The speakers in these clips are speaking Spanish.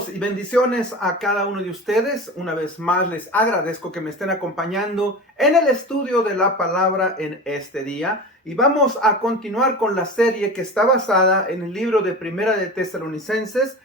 Saludos y bendiciones a cada uno de ustedes. Una vez más les agradezco que me estén acompañando en el estudio de la palabra en este día. Y vamos a continuar con la serie que está basada en el libro de Primera de Tesalonicenses.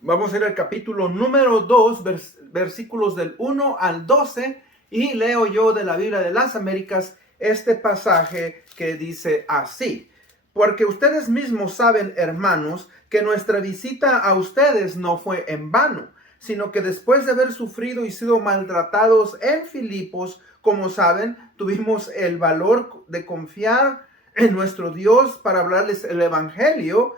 Vamos a ir al capítulo número 2, versículos del 1 al 12. Y leo yo de la Biblia de las Américas este pasaje que dice así. Porque ustedes mismos saben, hermanos, que nuestra visita a ustedes no fue en vano, sino que después de haber sufrido y sido maltratados en Filipos, como saben, tuvimos el valor de confiar en nuestro Dios para hablarles el evangelio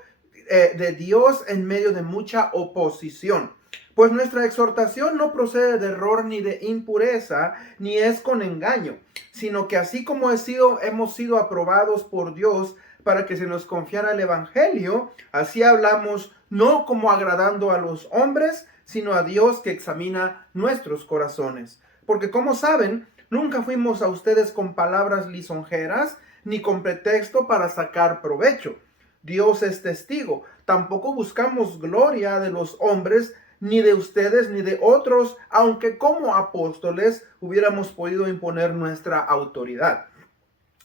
de Dios en medio de mucha oposición. Pues nuestra exhortación no procede de error ni de impureza, ni es con engaño, sino que así como hemos sido aprobados por Dios para que se nos confiara el evangelio, así hablamos no como agradando a los hombres, sino a Dios que examina nuestros corazones. Porque como saben, nunca fuimos a ustedes con palabras lisonjeras, ni con pretexto para sacar provecho. Dios es testigo. Tampoco buscamos gloria de los hombres, ni de ustedes, ni de otros, aunque como apóstoles hubiéramos podido imponer nuestra autoridad.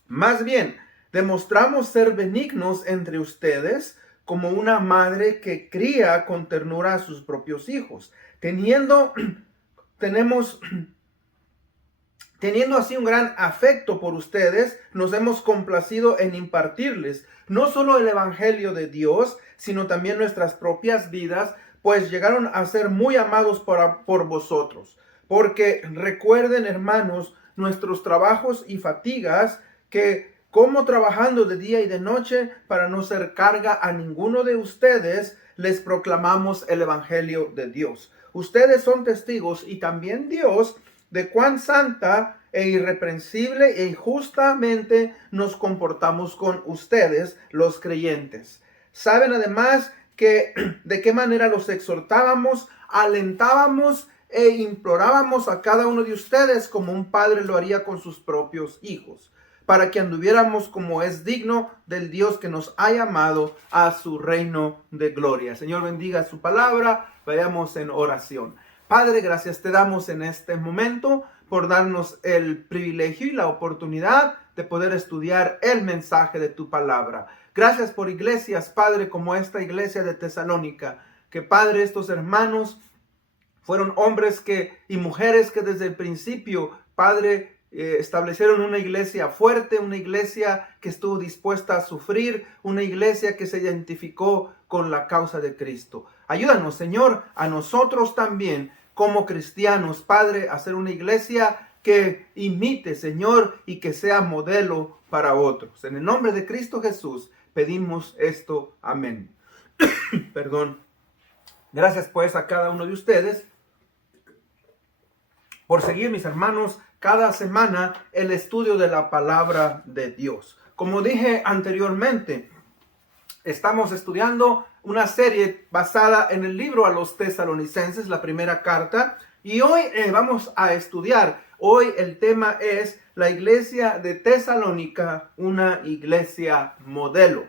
Más bien, demostramos ser benignos entre ustedes, como una madre que cría con ternura a sus propios hijos, teniendo así un gran afecto por ustedes, nos hemos complacido en impartirles no solo el evangelio de Dios, sino también nuestras propias vidas, pues llegaron a ser muy amados por vosotros. Porque recuerden, hermanos, nuestros trabajos y fatigas, que como trabajando de día y de noche para no ser carga a ninguno de ustedes, les proclamamos el evangelio de Dios. Ustedes son testigos y también Dios de cuán santa e irreprensible e justamente nos comportamos con ustedes, los creyentes. Saben además que de qué manera los exhortábamos, alentábamos e implorábamos a cada uno de ustedes como un padre lo haría con sus propios hijos, para que anduviéramos como es digno del Dios que nos ha llamado a su reino de gloria. Señor, bendiga su palabra. Vayamos en oración. Padre, gracias te damos en este momento por darnos el privilegio y la oportunidad de poder estudiar el mensaje de tu palabra. Gracias por iglesias, Padre, como esta iglesia de Tesalónica, que, Padre, estos hermanos fueron hombres y mujeres que desde el principio, Padre, establecieron una iglesia fuerte, una iglesia que estuvo dispuesta a sufrir, una iglesia que se identificó con la causa de Cristo. Ayúdanos, Señor, a nosotros también como cristianos, Padre, a ser una iglesia que imite, Señor, y que sea modelo para otros. En el nombre de Cristo Jesús pedimos esto. Amén. Perdón. Gracias pues a cada uno de ustedes por seguir, mis hermanos, cada semana el estudio de la palabra de Dios. Como dije anteriormente, estamos estudiando una serie basada en el libro a los Tesalonicenses, la primera carta, y hoy vamos a estudiar. Hoy el tema es la iglesia de Tesalónica, una iglesia modelo.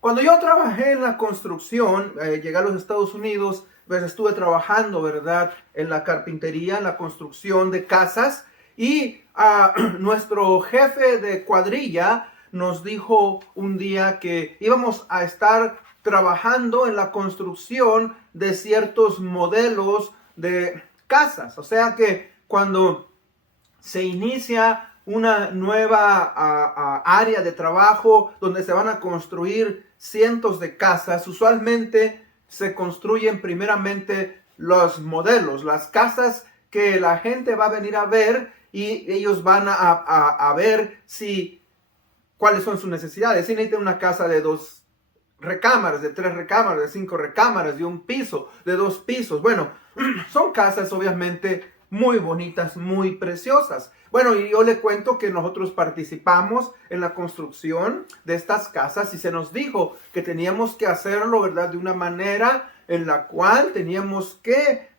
Cuando yo trabajé en la construcción, llegué a los Estados Unidos, pues estuve trabajando, ¿verdad?, en la carpintería, en la construcción de casas, y nuestro jefe de cuadrilla nos dijo un día que íbamos a estar trabajando en la construcción de ciertos modelos de casas. O sea que cuando se inicia una nueva área de trabajo donde se van a construir cientos de casas, usualmente se construyen primeramente los modelos, las casas que la gente va a venir a ver, y ellos van a ver cuáles son sus necesidades. Si necesitan una casa de 2 recámaras, de 3 recámaras, de 5 recámaras, de 1 piso, de 2 pisos. Bueno, son casas obviamente muy bonitas, muy preciosas. Bueno, y yo le cuento que nosotros participamos en la construcción de estas casas y se nos dijo que teníamos que hacerlo, ¿verdad?, de una manera en la cual teníamos que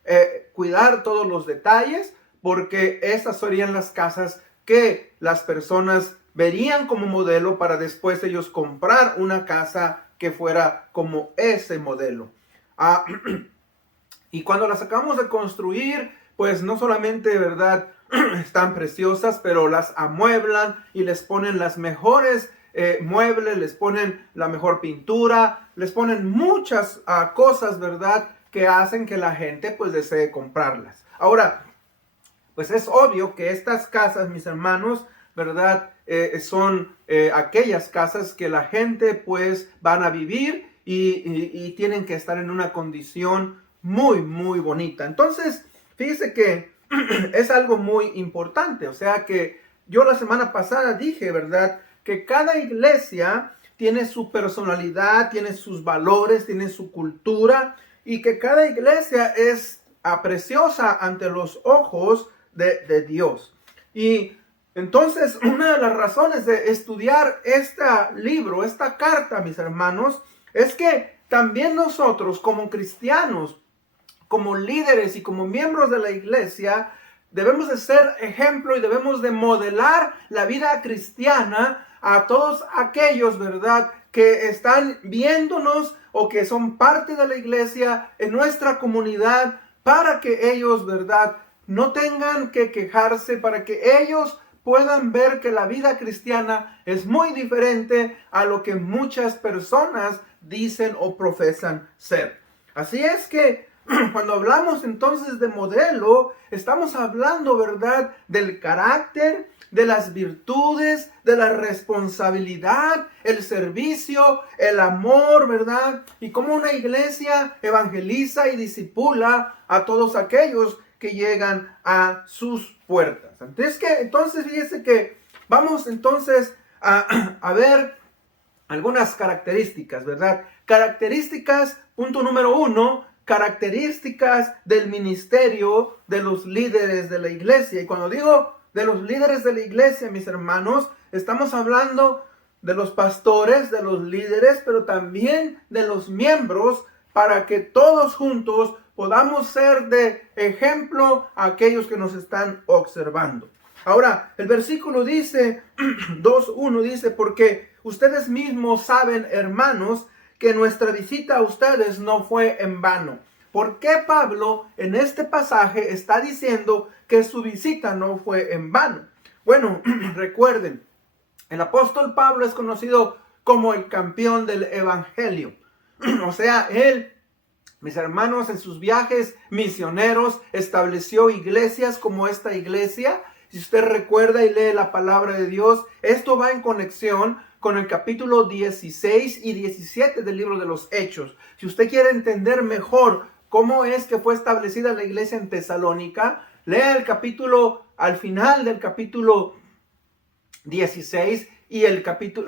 cuidar todos los detalles, porque esas serían las casas que las personas verían como modelo para después ellos comprar una casa que fuera como ese modelo. Y cuando las acabamos de construir, pues no solamente, ¿verdad?, están preciosas, pero las amueblan y les ponen las mejores muebles, les ponen la mejor pintura, les ponen muchas cosas, ¿verdad?, que hacen que la gente pues desee comprarlas. Ahora, pues es obvio que estas casas, mis hermanos, ¿verdad?, son aquellas casas que la gente pues van a vivir y tienen que estar en una condición muy, muy bonita. Entonces, fíjese que es algo muy importante. O sea que yo la semana pasada dije, ¿verdad?, que cada iglesia tiene su personalidad, tiene sus valores, tiene su cultura, y que cada iglesia es preciosa ante los ojos de Dios. Y entonces, una de las razones de estudiar este libro, esta carta, mis hermanos, es que también nosotros como cristianos, como líderes y como miembros de la iglesia, debemos de ser ejemplo y debemos de modelar la vida cristiana a todos aquellos, ¿verdad?, que están viéndonos o que son parte de la iglesia en nuestra comunidad, para que ellos, ¿verdad?, no tengan que quejarse, para que ellos puedan ver que la vida cristiana es muy diferente a lo que muchas personas dicen o profesan ser. Así es que cuando hablamos entonces de modelo, estamos hablando, ¿verdad?, del carácter, de las virtudes, de la responsabilidad, el servicio, el amor, ¿verdad? Y cómo una iglesia evangeliza y discipula a todos aquellos que llegan a sus puertas. Entonces fíjese que vamos entonces a ver algunas características, ¿verdad? Características, punto número 1, características del ministerio de los líderes de la iglesia. Y cuando digo de los líderes de la iglesia, mis hermanos, estamos hablando de los pastores, de los líderes, pero también de los miembros, para que todos juntos podamos ser de ejemplo a aquellos que nos están observando. Ahora, el versículo dice, 2:1 dice, porque ustedes mismos saben, hermanos, que nuestra visita a ustedes no fue en vano. ¿Por qué Pablo en este pasaje está diciendo que su visita no fue en vano? Bueno, recuerden, el apóstol Pablo es conocido como el campeón del evangelio. O sea, él, mis hermanos, en sus viajes misioneros estableció iglesias como esta iglesia. Si usted recuerda y lee la palabra de Dios, esto va en conexión con el capítulo 16 y 17 del libro de los Hechos. Si usted quiere entender mejor cómo es que fue establecida la iglesia en Tesalónica, lea el capítulo, al final del capítulo 16 y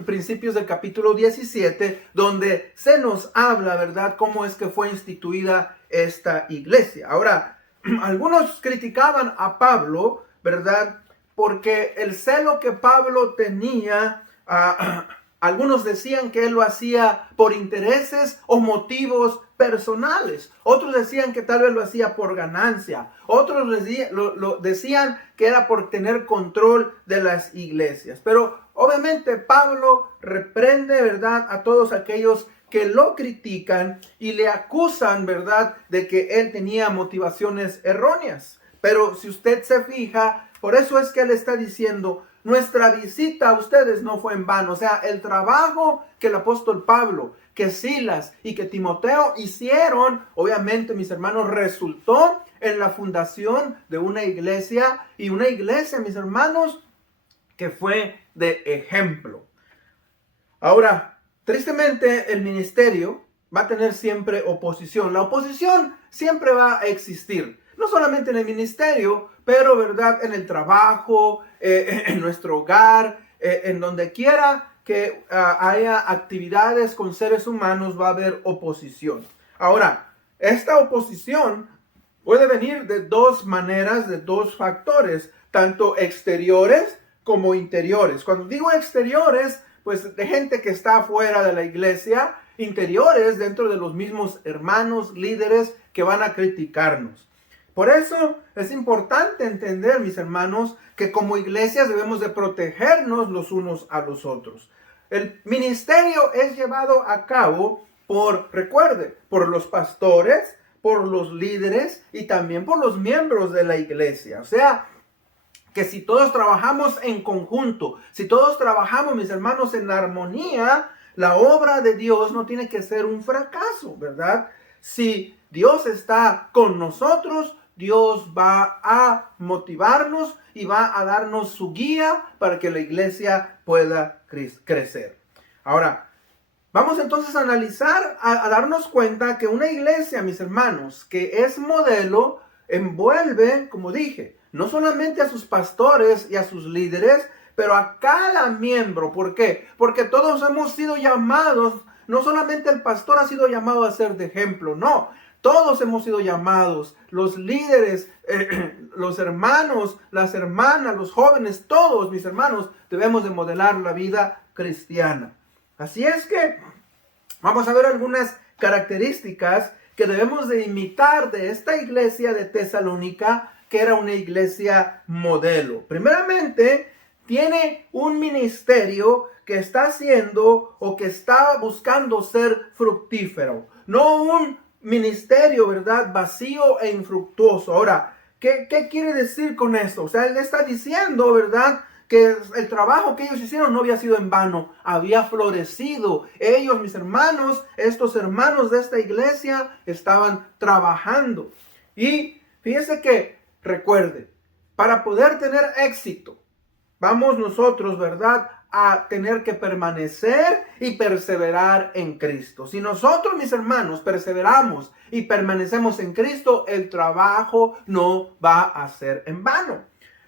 principios del capítulo 17, donde se nos habla, ¿verdad?, cómo es que fue instituida esta iglesia. Ahora, algunos criticaban a Pablo, ¿verdad?, porque el celo que Pablo tenía, algunos decían que él lo hacía por intereses o motivos personales. Otros decían que tal vez lo hacía por ganancia. Otros decían que era por tener control de las iglesias. Pero obviamente Pablo reprende, ¿verdad?, a todos aquellos que lo critican y le acusan, ¿verdad?, de que él tenía motivaciones erróneas. Pero si usted se fija, por eso es que él está diciendo, nuestra visita a ustedes no fue en vano. O sea, el trabajo que el apóstol Pablo, que Silas y que Timoteo hicieron, obviamente, mis hermanos, resultó en la fundación de una iglesia, y una iglesia, mis hermanos, que fue de ejemplo. Ahora, tristemente, el ministerio va a tener siempre oposición. La oposición siempre va a existir. No solamente en el ministerio, pero, ¿verdad?, en el trabajo, en nuestro hogar, en donde quiera que haya actividades con seres humanos, va a haber oposición. Ahora, esta oposición puede venir de dos maneras, de dos factores, tanto exteriores como interiores. Cuando digo exteriores, pues de gente que está afuera de la iglesia, interiores dentro de los mismos hermanos, líderes que van a criticarnos. Por eso es importante entender, mis hermanos, que como iglesias debemos de protegernos los unos a los otros. El ministerio es llevado a cabo por los pastores, por los líderes y también por los miembros de la iglesia. O sea, que si todos trabajamos en conjunto, si todos trabajamos, mis hermanos, en armonía, la obra de Dios no tiene que ser un fracaso, ¿verdad? Si Dios está con nosotros, Dios va a motivarnos y va a darnos su guía para que la iglesia pueda crecer. Ahora, vamos entonces a analizar, a darnos cuenta que una iglesia, mis hermanos, que es modelo, envuelve, como dije, no solamente a sus pastores y a sus líderes, pero a cada miembro. ¿Por qué? Porque todos hemos sido llamados, no solamente el pastor ha sido llamado a ser de ejemplo, no. Todos hemos sido llamados, los líderes, los hermanos, las hermanas, los jóvenes, todos mis hermanos, debemos de modelar la vida cristiana. Así es que vamos a ver algunas características que debemos de imitar de esta iglesia de Tesalónica, que era una iglesia modelo. Primeramente, tiene un ministerio que está haciendo o que está buscando ser fructífero, no un ministerio, ¿verdad?, vacío e infructuoso. Ahora, ¿qué quiere decir con esto? O sea, él está diciendo, ¿verdad?, que el trabajo que ellos hicieron no había sido en vano, había florecido. Ellos, mis hermanos, estos hermanos de esta iglesia, estaban trabajando. Y fíjese que, recuerde, para poder tener éxito, vamos nosotros, ¿verdad?, a tener que permanecer y perseverar en Cristo. Si nosotros, mis hermanos, perseveramos y permanecemos en Cristo, el trabajo no va a ser en vano.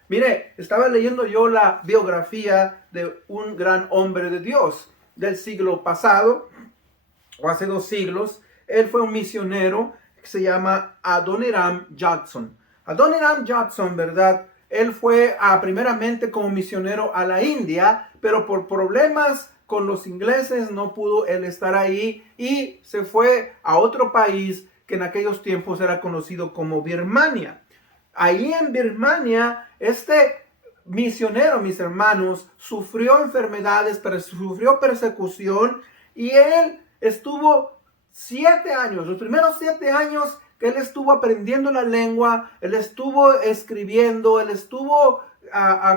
Mire, estaba leyendo yo la biografía de un gran hombre de Dios del siglo pasado, o hace 2 siglos. Él fue un misionero que se llama Adoniram Judson. Adoniram Judson, ¿verdad? Él fue primeramente como misionero a la India, pero por problemas con los ingleses no pudo él estar ahí y se fue a otro país que en aquellos tiempos era conocido como Birmania. Ahí en Birmania, este misionero, mis hermanos, sufrió enfermedades, sufrió persecución y él estuvo 7 años, los primeros 7 años que él estuvo aprendiendo la lengua, él estuvo escribiendo, él estuvo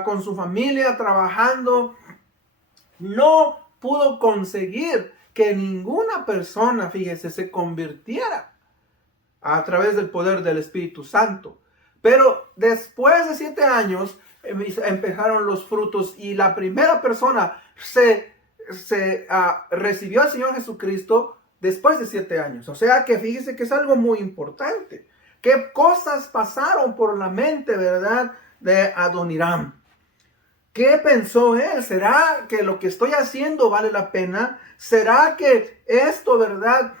con su familia trabajando. No pudo conseguir que ninguna persona, fíjese, se convirtiera a través del poder del Espíritu Santo. Pero después de 7 años empezaron los frutos y la primera persona recibió al Señor Jesucristo después de 7 años. O sea que fíjese que es algo muy importante. ¿Qué cosas pasaron por la mente, verdad, de Adoniram? ¿Qué pensó él? ¿Será que lo que estoy haciendo vale la pena? ¿Será que esto, verdad,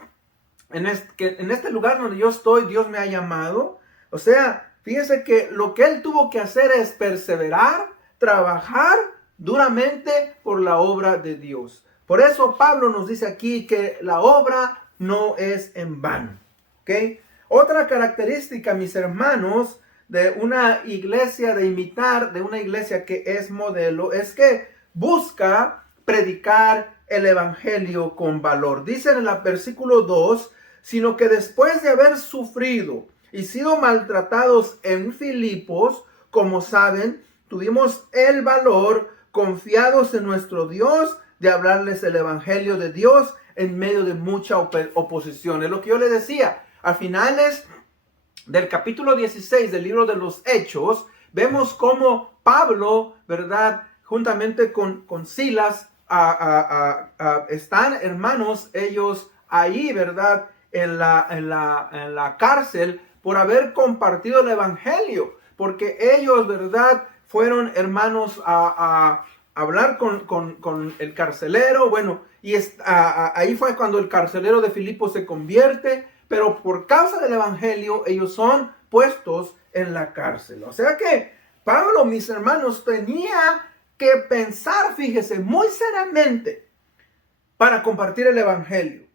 en este lugar donde yo estoy, Dios me ha llamado? O sea, fíjese que lo que él tuvo que hacer es perseverar, trabajar duramente por la obra de Dios. Por eso Pablo nos dice aquí que la obra no es en vano. ¿Okay? Otra característica, mis hermanos, de una iglesia, de imitar, de una iglesia que es modelo, es que busca predicar el evangelio con valor. Dice en el versículo 2, sino que después de haber sufrido y sido maltratados en Filipos, como saben, tuvimos el valor, confiados en nuestro Dios, de hablarles el evangelio de Dios en medio de mucha oposición. Es lo que yo le decía. A finales del capítulo 16 del libro de los Hechos, vemos cómo Pablo, ¿verdad?, juntamente con Silas, están, hermanos, ellos ahí, ¿verdad?, en la cárcel por haber compartido el evangelio, porque ellos, ¿verdad?, fueron, hermanos, a hablar con el carcelero. Bueno, y ahí fue cuando el carcelero de Filipos se convierte, pero por causa del evangelio ellos son puestos en la cárcel. O sea que Pablo, mis hermanos, tenía que pensar, fíjese, muy seriamente para compartir el evangelio.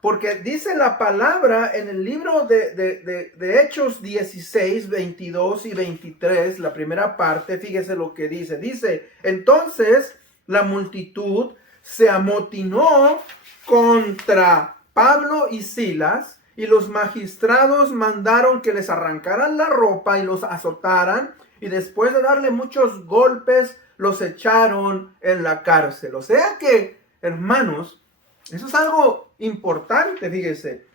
Porque dice la palabra en el libro de Hechos 16, 22 y 23, la primera parte, fíjese lo que dice. Dice, entonces la multitud se amotinó contra Pablo y Silas Y los magistrados mandaron que les arrancaran la ropa y los azotaran, y después de darle muchos golpes, los echaron en la cárcel. O sea que, hermanos, eso es algo importante, fíjese.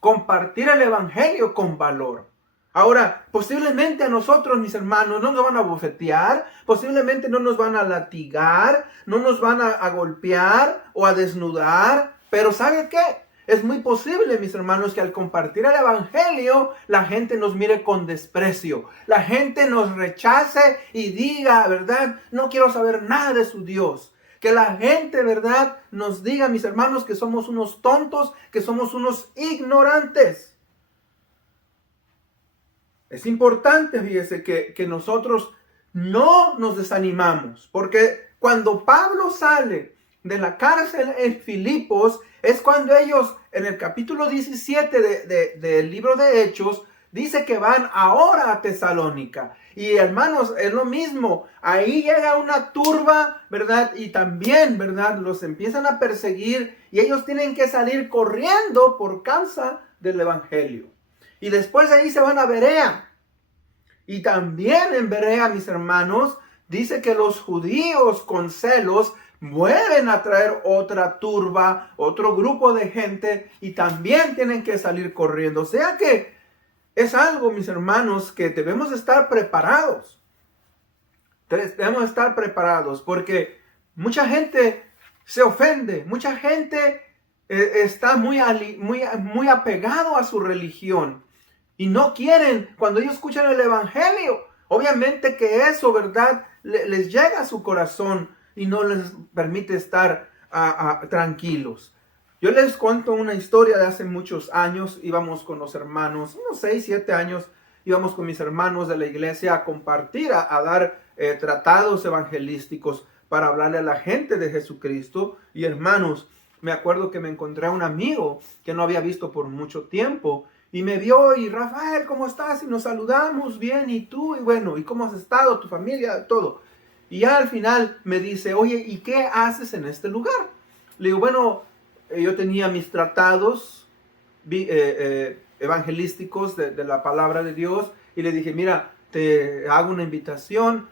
Compartir el evangelio con valor. Ahora, posiblemente a nosotros, mis hermanos, no nos van a bofetear, posiblemente no nos van a latigar, no nos van a golpear o a desnudar, pero ¿sabe qué? Es muy posible, mis hermanos, que al compartir el evangelio, la gente nos mire con desprecio, la gente nos rechace y diga, ¿verdad? No quiero saber nada de su Dios. Que la gente, ¿verdad?, nos diga, mis hermanos, que somos unos tontos, que somos unos ignorantes. Es importante, fíjese, que nosotros no nos desanimamos, porque cuando Pablo sale de la cárcel en Filipos, es cuando ellos, en el capítulo 17 del libro de Hechos, dice que van ahora a Tesalónica. Y hermanos, es lo mismo. Ahí llega una turba, ¿verdad? Y también, ¿verdad? Los empiezan a perseguir y ellos tienen que salir corriendo por causa del evangelio. Y después de ahí se van a Berea. Y también en Berea, mis hermanos, dice que los judíos con celos vuelven a traer otra turba, otro grupo de gente, y también tienen que salir corriendo. O sea que es algo, mis hermanos, que debemos estar preparados. Debemos estar preparados porque mucha gente se ofende, mucha gente está muy apegado a su religión y no quieren, cuando ellos escuchan el evangelio, obviamente que eso, ¿verdad?, les llega a su corazón y no les permite estar tranquilos. Yo les cuento una historia de hace muchos años. Íbamos con los hermanos, unos 6, 7 años, íbamos con mis hermanos de la iglesia a compartir, a dar tratados evangelísticos para hablarle a la gente de Jesucristo. Y hermanos, me acuerdo que me encontré a un amigo que no había visto por mucho tiempo y me vio y, Rafael, ¿cómo estás? Y nos saludamos bien, ¿y tú? Y bueno, ¿y cómo has estado? ¿Tu familia? Todo. Y ya al final me dice, oye, ¿y qué haces en este lugar? Le digo, bueno, yo tenía mis tratados evangelísticos de la palabra de Dios y le dije, mira, te hago una invitación,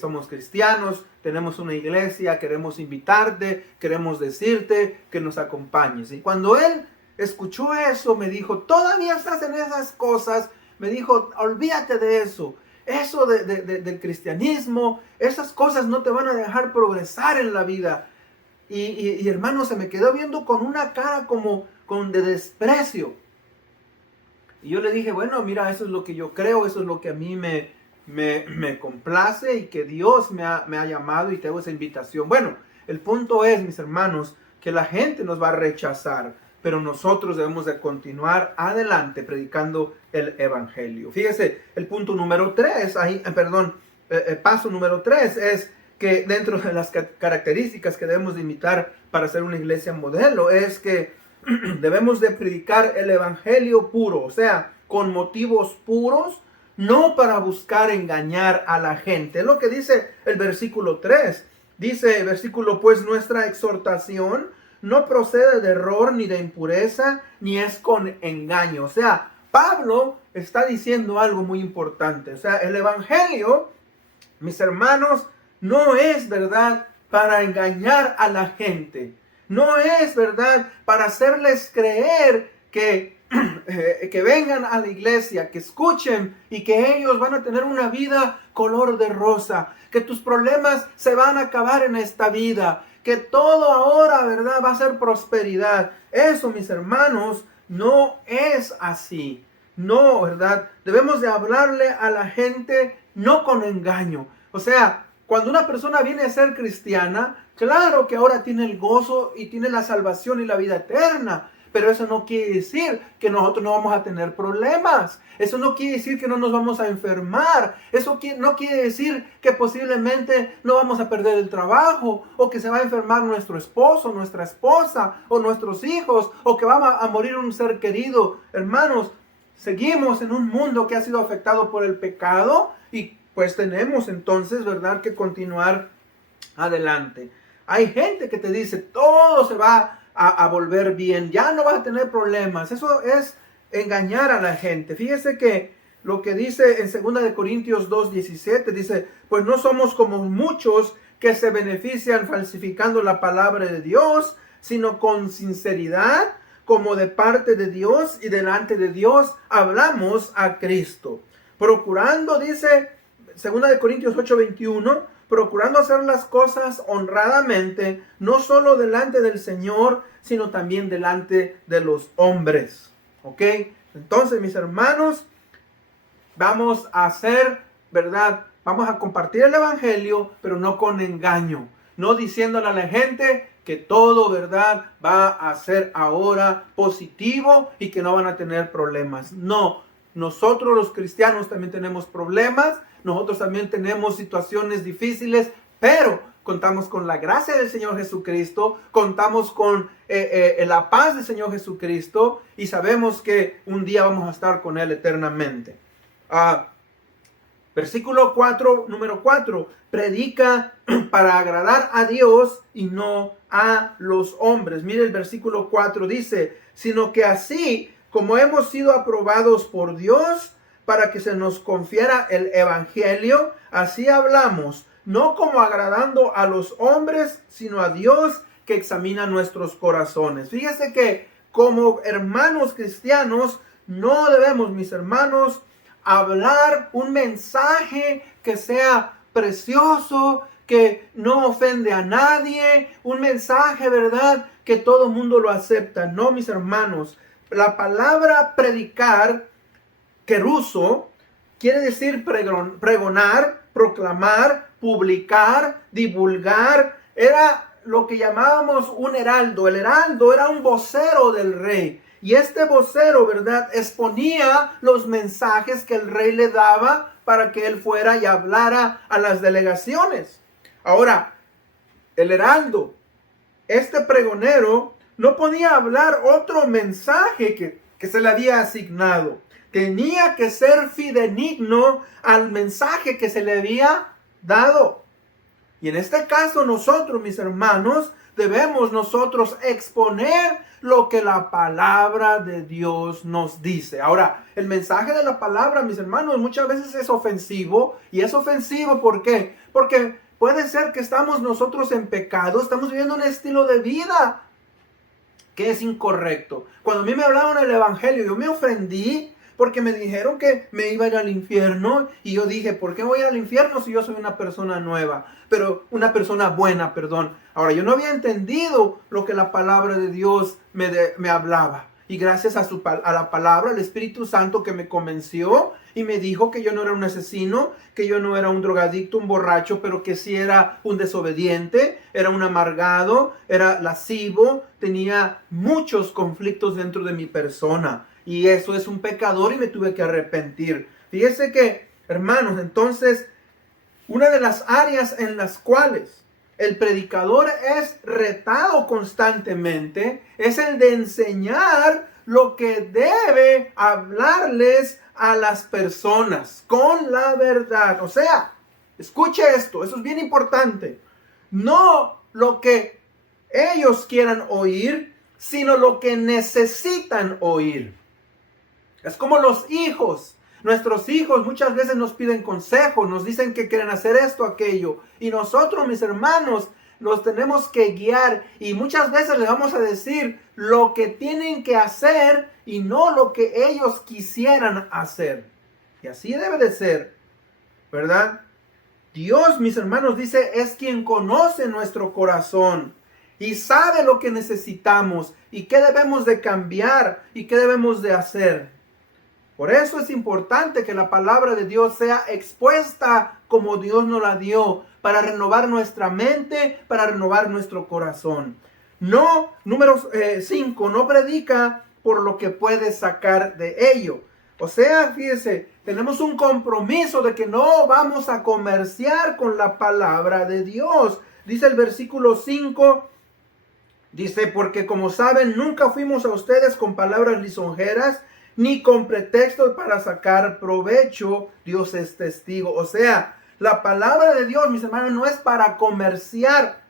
somos cristianos, tenemos una iglesia, queremos invitarte, queremos decirte que nos acompañes. Y cuando él escuchó eso, me dijo, todavía estás en esas cosas, me dijo, olvídate de eso. Eso del cristianismo, esas cosas no te van a dejar progresar en la vida. Y hermano, se me quedó viendo con una cara como de desprecio. Y yo le dije, bueno, mira, eso es lo que yo creo, eso es lo que a mí me complace y que Dios me ha llamado y te hago esa invitación. Bueno, el punto es, mis hermanos, que la gente nos va a rechazar, pero nosotros debemos de continuar adelante predicando el evangelio. Fíjese, el punto número 3, paso número 3 es que dentro de las características que debemos de imitar para ser una iglesia modelo es que debemos de predicar el evangelio puro, o sea, con motivos puros, no para buscar engañar a la gente. Es lo que dice el versículo 3. Dice el versículo, pues nuestra exhortación no procede de error ni de impureza, ni es con engaño. O sea, Pablo está diciendo algo muy importante. O sea, el evangelio, mis hermanos, no es, ¿verdad?, para engañar a la gente. No es, ¿verdad?, para hacerles creer que vengan a la iglesia, que escuchen y que ellos van a tener una vida color de rosa, que tus problemas se van a acabar en esta vida, que todo ahora, ¿verdad?, va a ser prosperidad. Eso, mis hermanos, no es así. No, ¿verdad? Debemos de hablarle a la gente no con engaño. O sea, cuando una persona viene a ser cristiana, claro que ahora tiene el gozo y tiene la salvación y la vida eterna. Pero eso no quiere decir que nosotros no vamos a tener problemas. Eso no quiere decir que no nos vamos a enfermar. Eso no quiere decir que posiblemente no vamos a perder el trabajo, o que se va a enfermar nuestro esposo, nuestra esposa, o nuestros hijos, o que va a morir un ser querido. Hermanos, seguimos en un mundo que ha sido afectado por el pecado y pues tenemos entonces, ¿verdad?, que continuar adelante. Hay gente que te dice, todo se va a volver bien, ya no vas a tener problemas. Eso es engañar a la gente. Fíjese que lo que dice en 2 de Corintios 2:17, dice, pues no somos como muchos que se benefician falsificando la palabra de Dios, sino con sinceridad, como de parte de Dios y delante de Dios, hablamos a Cristo. Procurando, dice 2 de Corintios 8:21, procurando hacer las cosas honradamente, no solo delante del Señor, sino también delante de los hombres. ¿Ok? Entonces, mis hermanos, vamos a hacer, ¿verdad? Vamos a compartir el evangelio, pero no con engaño. No diciéndole a la gente que todo, ¿verdad?, va a ser ahora positivo y que no van a tener problemas. No, nosotros los cristianos también tenemos problemas. Nosotros también tenemos situaciones difíciles, pero contamos con la gracia del Señor Jesucristo, contamos con la paz del Señor Jesucristo y sabemos que un día vamos a estar con Él eternamente. Versículo 4, número 4, predica para agradar a Dios y no a los hombres. Mire el versículo 4 dice, sino que así como hemos sido aprobados por Dios para que se nos confiera el evangelio, así hablamos, no como agradando a los hombres, sino a Dios que examina nuestros corazones. Fíjese que como hermanos cristianos no debemos, mis hermanos, hablar un mensaje que sea precioso, que no ofende a nadie, un mensaje, ¿verdad?, que todo el mundo lo acepta. No, mis hermanos, la palabra predicar, keruso, quiere decir pregonar, proclamar, publicar, divulgar. Era lo que llamábamos un heraldo. El heraldo era un vocero del rey. Y este vocero, ¿verdad?, exponía los mensajes que el rey le daba para que él fuera y hablara a las delegaciones. Ahora, el heraldo, este pregonero, no podía hablar otro mensaje que se le había asignado. Tenía que ser fidedigno al mensaje que se le había dado. Y en este caso nosotros, mis hermanos, debemos nosotros exponer lo que la palabra de Dios nos dice. Ahora, el mensaje de la palabra, mis hermanos, muchas veces es ofensivo. Y es ofensivo, ¿por qué? Porque puede ser que estamos nosotros en pecado, estamos viviendo un estilo de vida que es incorrecto. Cuando a mí me hablaron el evangelio, yo me ofendí porque me dijeron que me iba a ir al infierno. Y yo dije, ¿por qué voy al infierno si yo soy una persona nueva? Pero una persona buena, perdón. Ahora, yo no había entendido lo que la palabra de Dios me hablaba. Y gracias a la palabra, el Espíritu Santo que me convenció y me dijo que yo no era un asesino, que yo no era un drogadicto, un borracho, pero que sí era un desobediente, era un amargado, era lascivo, tenía muchos conflictos dentro de mi persona. Y eso es un pecador y me tuve que arrepentir. Fíjese que, hermanos, entonces, una de las áreas en las cuales el predicador es retado constantemente es el de enseñar lo que debe hablarles a las personas con la verdad. O sea, escuche esto, eso es bien importante. No lo que ellos quieran oír, sino lo que necesitan oír. Es como los hijos. Nuestros hijos muchas veces nos piden consejos, nos dicen que quieren hacer esto, aquello. Y nosotros, mis hermanos, los tenemos que guiar. Y muchas veces les vamos a decir lo que tienen que hacer y no lo que ellos quisieran hacer. Y así debe de ser, ¿verdad? Dios, mis hermanos, dice, es quien conoce nuestro corazón y sabe lo que necesitamos y qué debemos de cambiar y qué debemos de hacer. Por eso es importante que la palabra de Dios sea expuesta como Dios nos la dio, para renovar nuestra mente, para renovar nuestro corazón. No, número 5, no predica por lo que puedes sacar de ello. O sea, fíjese, tenemos un compromiso de que no vamos a comerciar con la palabra de Dios. Dice el versículo 5, dice, porque como saben, nunca fuimos a ustedes con palabras lisonjeras, ni con pretextos para sacar provecho. Dios es testigo. O sea, la palabra de Dios, mis hermanos, no es para comerciar.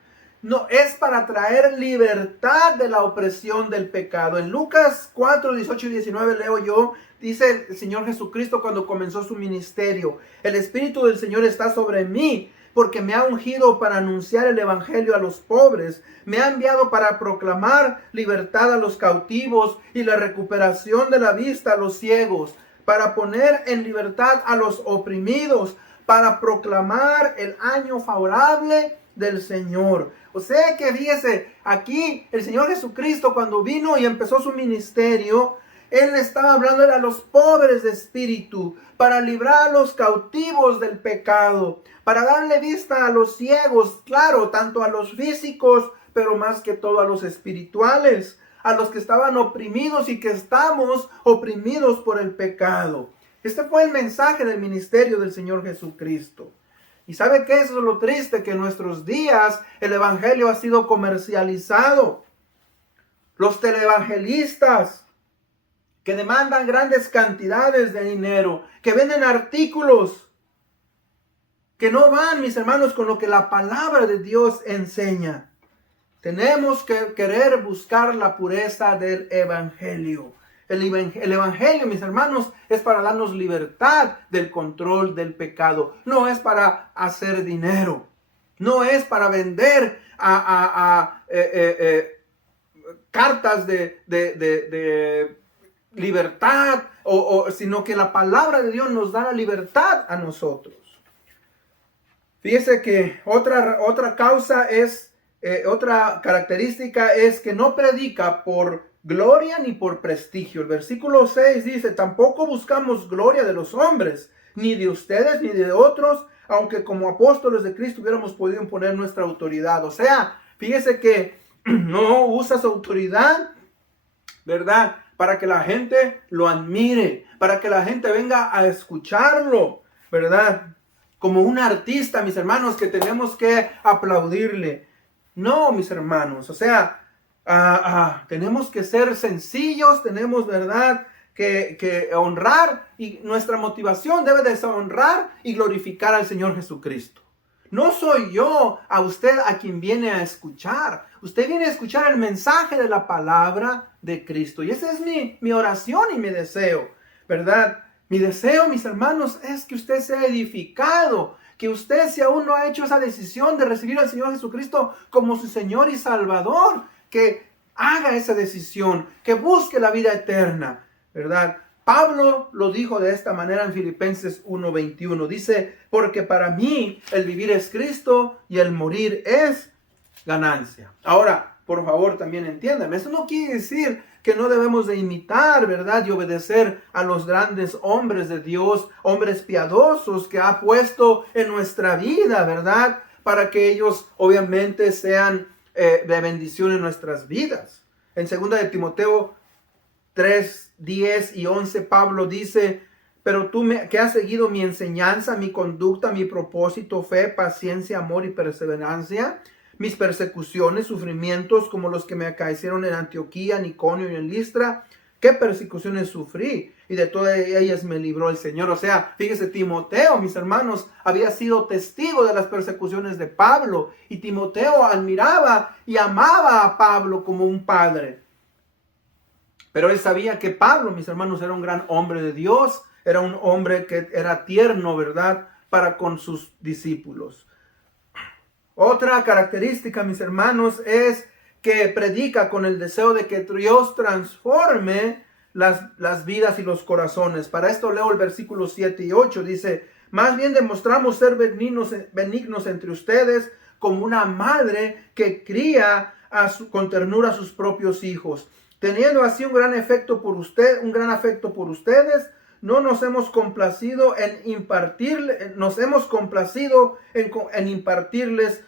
No, es para traer libertad de la opresión del pecado. En Lucas 4, 18 y 19 leo yo, dice el Señor Jesucristo cuando comenzó su ministerio: el Espíritu del Señor está sobre mí, porque me ha ungido para anunciar el evangelio a los pobres. Me ha enviado para proclamar libertad a los cautivos y la recuperación de la vista a los ciegos, para poner en libertad a los oprimidos, para proclamar el año favorable del Señor. O sea que fíjese, aquí el Señor Jesucristo, cuando vino y empezó su ministerio, Él estaba hablando a los pobres de espíritu, para librar a los cautivos del pecado, para darle vista a los ciegos, claro, tanto a los físicos, pero más que todo a los espirituales, a los que estaban oprimidos y que estamos oprimidos por el pecado. Este fue el mensaje del ministerio del Señor Jesucristo. ¿Y sabe qué es lo triste? Que en nuestros días el evangelio ha sido comercializado. Los televangelistas que demandan grandes cantidades de dinero, que venden artículos que no van, mis hermanos, con lo que la palabra de Dios enseña. Tenemos que querer buscar la pureza del evangelio. El evangelio, mis hermanos, es para darnos libertad del control del pecado. No es para hacer dinero. No es para vender cartas de libertad, sino que la palabra de Dios nos da la libertad a nosotros. Fíjese que otra causa es, otra característica es que no predica por gloria ni por prestigio. El versículo 6 dice: tampoco buscamos gloria de los hombres, ni de ustedes, ni de otros, aunque como apóstoles de Cristo hubiéramos podido imponer nuestra autoridad. O sea, fíjese que no usa su autoridad, ¿verdad?, para que la gente lo admire, para que la gente venga a escucharlo, ¿verdad?, como un artista, mis hermanos, que tenemos que aplaudirle. No, mis hermanos, o sea, tenemos que ser sencillos, tenemos, ¿verdad?, que honrar, y nuestra motivación debe de ser honrar y glorificar al Señor Jesucristo. No soy yo a usted a quien viene a escuchar. Usted viene a escuchar el mensaje de la palabra de Cristo. Y esa es mi oración y mi deseo, ¿verdad? Mi deseo, mis hermanos, es que usted sea edificado. Que usted, si aún no ha hecho esa decisión de recibir al Señor Jesucristo como su Señor y Salvador, que haga esa decisión, que busque la vida eterna, ¿verdad? Pablo lo dijo de esta manera en Filipenses 1:21. Dice: porque para mí el vivir es Cristo y el morir es ganancia. Ahora, por favor, también entiendan, eso no quiere decir que no debemos de imitar, ¿verdad?, y obedecer a los grandes hombres de Dios, hombres piadosos que ha puesto en nuestra vida, ¿verdad?, para que ellos obviamente sean de bendición en nuestras vidas. En 2 de Timoteo 3, 10 y 11, Pablo dice: pero tú que has seguido mi enseñanza, mi conducta, mi propósito, fe, paciencia, amor y perseverancia, mis persecuciones, sufrimientos como los que me acaecieron en Antioquía, en Iconio y en Listra, ¿qué persecuciones sufrí? Y de todas ellas me libró el Señor. O sea, fíjese, Timoteo, mis hermanos, había sido testigo de las persecuciones de Pablo. Y Timoteo admiraba y amaba a Pablo como un padre. Pero él sabía que Pablo, mis hermanos, era un gran hombre de Dios. Era un hombre que era tierno, ¿verdad?, para con sus discípulos. Otra característica, mis hermanos, es que predica con el deseo de que Dios transforme las vidas y los corazones. Para esto leo el versículo 7 y 8. Dice: más bien demostramos ser benignos entre ustedes, como una madre que cría con ternura a sus propios hijos, teniendo así un gran afecto por ustedes. No nos hemos complacido en impartirles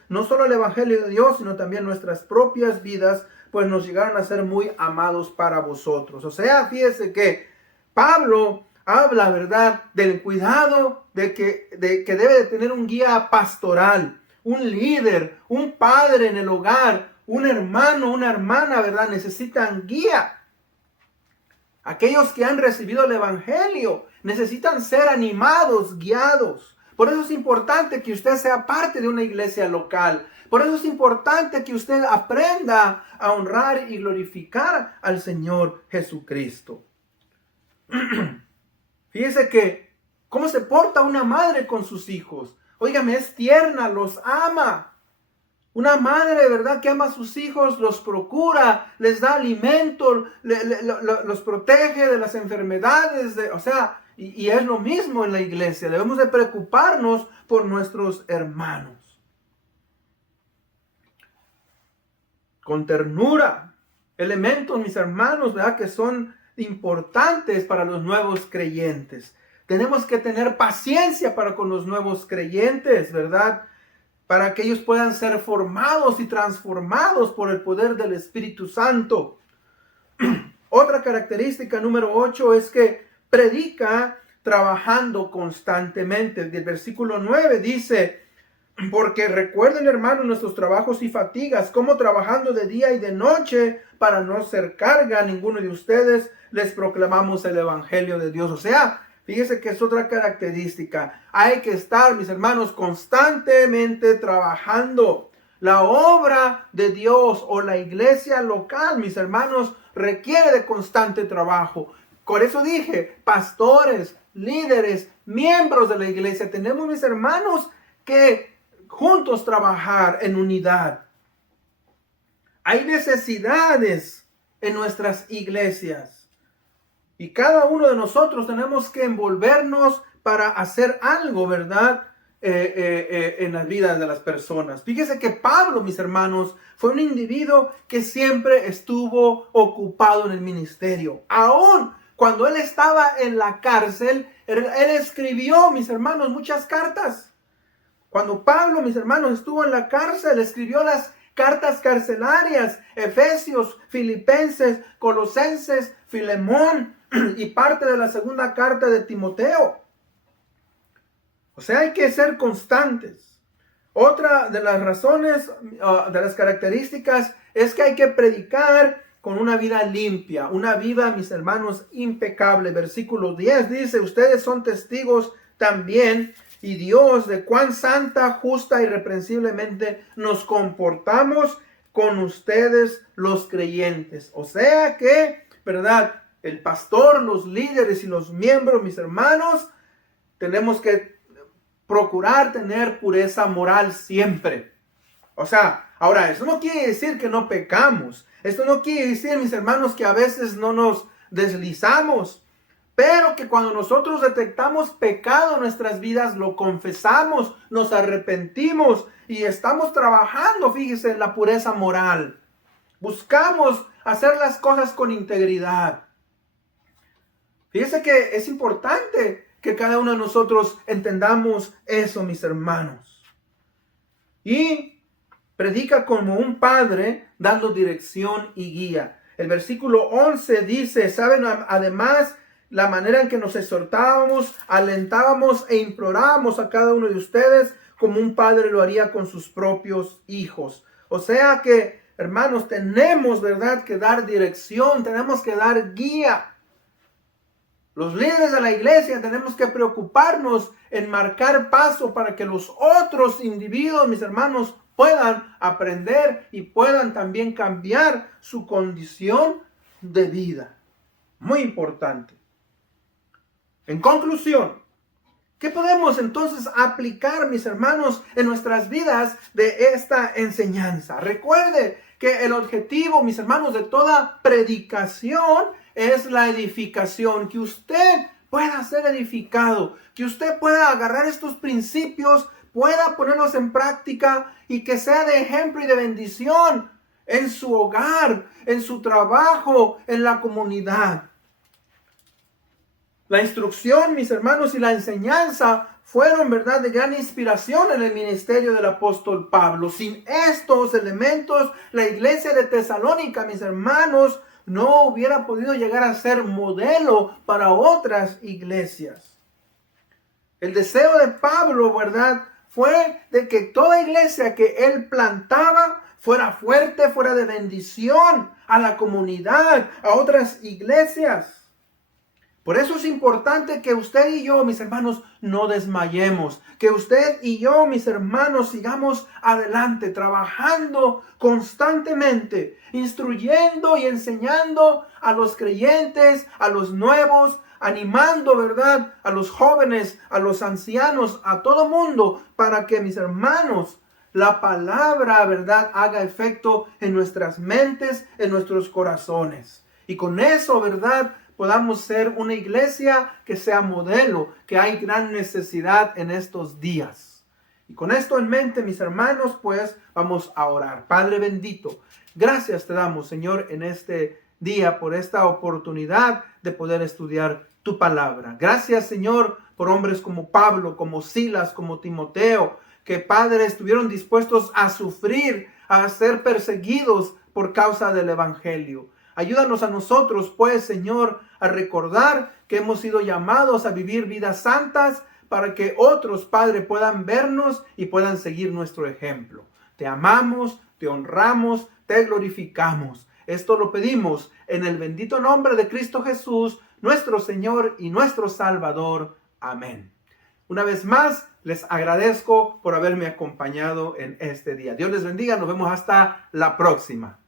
no solo el evangelio de Dios, sino también nuestras propias vidas, pues nos llegaron a ser muy amados para vosotros. O sea, fíjese que Pablo habla, ¿verdad?, del cuidado de que debe de tener un guía pastoral, un líder, un padre en el hogar, un hermano, una hermana, ¿verdad?, necesitan guía. Aquellos que han recibido el evangelio necesitan ser animados, guiados, Por eso es importante que usted sea parte de una iglesia local. Por eso es importante que usted aprenda a honrar y glorificar al Señor Jesucristo. Fíjese que cómo se porta una madre con sus hijos. Óigame, es tierna, los ama. Una madre, ¿verdad?, que ama a sus hijos, los procura, les da alimento, los protege de las enfermedades. Y es lo mismo en la iglesia. Debemos de preocuparnos por nuestros hermanos. Con ternura. Elementos, mis hermanos, ¿verdad?, que son importantes para los nuevos creyentes. Tenemos que tener paciencia para con los nuevos creyentes, ¿verdad?, para que ellos puedan ser formados y transformados por el poder del Espíritu Santo. Otra característica número 8 es que predica trabajando constantemente. El versículo 9 dice: porque recuerden, hermanos, nuestros trabajos y fatigas, como trabajando de día y de noche para no ser carga a ninguno de ustedes, les proclamamos el evangelio de Dios. O sea, fíjese que es otra característica. Hay que estar, mis hermanos, constantemente trabajando. La obra de Dios o la iglesia local, mis hermanos, requiere de constante trabajo. Por eso dije, pastores, líderes, miembros de la iglesia, tenemos, mis hermanos, que juntos trabajar en unidad. Hay necesidades en nuestras iglesias. Y cada uno de nosotros tenemos que envolvernos para hacer algo, ¿verdad?, en las vidas de las personas. Fíjese que Pablo, mis hermanos, fue un individuo que siempre estuvo ocupado en el ministerio. Aún cuando él estaba en la cárcel, él escribió, mis hermanos, muchas cartas. Cuando Pablo, mis hermanos, estuvo en la cárcel, escribió las cartas carcelarias: Efesios, Filipenses, Colosenses, Filemón y parte de la segunda carta de Timoteo. O sea, hay que ser constantes. Otra de las razones, de las características, es que hay que predicar con una vida limpia, una vida, mis hermanos, impecable. Versículo 10 dice: ustedes son testigos también, y Dios, de cuán santa, justa y irreprensiblemente nos comportamos con ustedes los creyentes. O sea que, ¿verdad?, el pastor, los líderes y los miembros, mis hermanos, tenemos que procurar tener pureza moral siempre. O sea, ahora, eso no quiere decir que no pecamos. Esto no quiere decir, mis hermanos, que a veces no nos deslizamos. Pero que cuando nosotros detectamos pecado en nuestras vidas, lo confesamos, nos arrepentimos y estamos trabajando, fíjese, en la pureza moral. Buscamos hacer las cosas con integridad. Fíjese que es importante que cada uno de nosotros entendamos eso, mis hermanos. Y predica como un padre, dando dirección y guía. El versículo 11 dice: saben además la manera en que nos exhortábamos, alentábamos e implorábamos a cada uno de ustedes, como un padre lo haría con sus propios hijos. O sea que, hermanos, tenemos, ¿verdad?, que dar dirección, tenemos que dar guía. Los líderes de la iglesia tenemos que preocuparnos en marcar paso para que los otros individuos, mis hermanos, puedan aprender y puedan también cambiar su condición de vida. Muy importante. En conclusión, ¿qué podemos entonces aplicar, mis hermanos, en nuestras vidas de esta enseñanza? Recuerde que el objetivo, mis hermanos, de toda predicación es la edificación, que usted pueda ser edificado, que usted pueda agarrar estos principios, pueda ponerlos en práctica y que sea de ejemplo y de bendición en su hogar, en su trabajo, en la comunidad. La instrucción, mis hermanos, y la enseñanza fueron, ¿verdad?, de gran inspiración en el ministerio del apóstol Pablo. Sin estos elementos, la iglesia de Tesalónica, mis hermanos, no hubiera podido llegar a ser modelo para otras iglesias. El deseo de Pablo, ¿verdad?, fue de que toda iglesia que él plantaba fuera fuerte, fuera de bendición a la comunidad, a otras iglesias. Por eso es importante que usted y yo, mis hermanos, no desmayemos. Que usted y yo, mis hermanos, sigamos adelante, trabajando constantemente, instruyendo y enseñando a los creyentes, a los nuevos, animando, ¿verdad?, a los jóvenes, a los ancianos, a todo mundo, para que, mis hermanos, la palabra, ¿verdad?, haga efecto en nuestras mentes, en nuestros corazones. Y con eso, ¿verdad?, podamos ser una iglesia que sea modelo, que hay gran necesidad en estos días. Y con esto en mente, mis hermanos, pues vamos a orar. Padre bendito, gracias te damos, Señor, en este día por esta oportunidad de poder estudiar tu palabra. Gracias, Señor, por hombres como Pablo, como Silas, como Timoteo, que, Padre, estuvieron dispuestos a sufrir, a ser perseguidos por causa del evangelio. Ayúdanos a nosotros, pues, Señor, a recordar que hemos sido llamados a vivir vidas santas para que otros, Padre, puedan vernos y puedan seguir nuestro ejemplo. Te amamos, te honramos, te glorificamos. Esto lo pedimos en el bendito nombre de Cristo Jesús, nuestro Señor y nuestro Salvador. Amén. Una vez más, les agradezco por haberme acompañado en este día. Dios les bendiga. Nos vemos hasta la próxima.